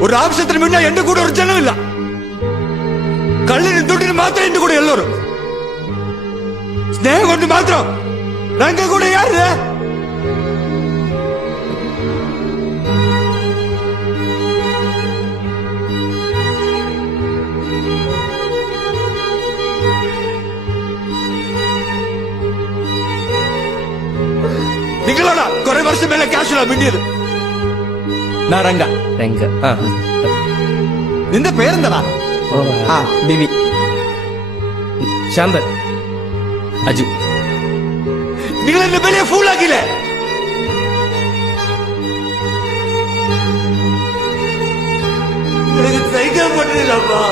ഒരു ആവശ്യത്തിന് മുന്നേ എന്റെ കൂടെ ഒരു ജനമില്ല. കള്ളിനും തൊട്ടിനും മാത്രം എന്റെ കൂടെ എല്ലാവരും. സ്നേഹം കൊണ്ട് മാത്രം രംഗ കൂടെ യാര്? നിങ്ങളാണ് കുറെ വർഷം മേലെ ക്യാഷുള്ള മിണ്ടിയത്. രംഗ. നിന്റെ പേരെന്താടാ? ബിബി. ശാന്തൻ. അജു. നിങ്ങൾ എന്നെ വലിയ ഫൂളാക്കിയില്ലേ? എനിക്ക് സഹിക്കാൻ പറ്റുന്നില്ലപ്പാ.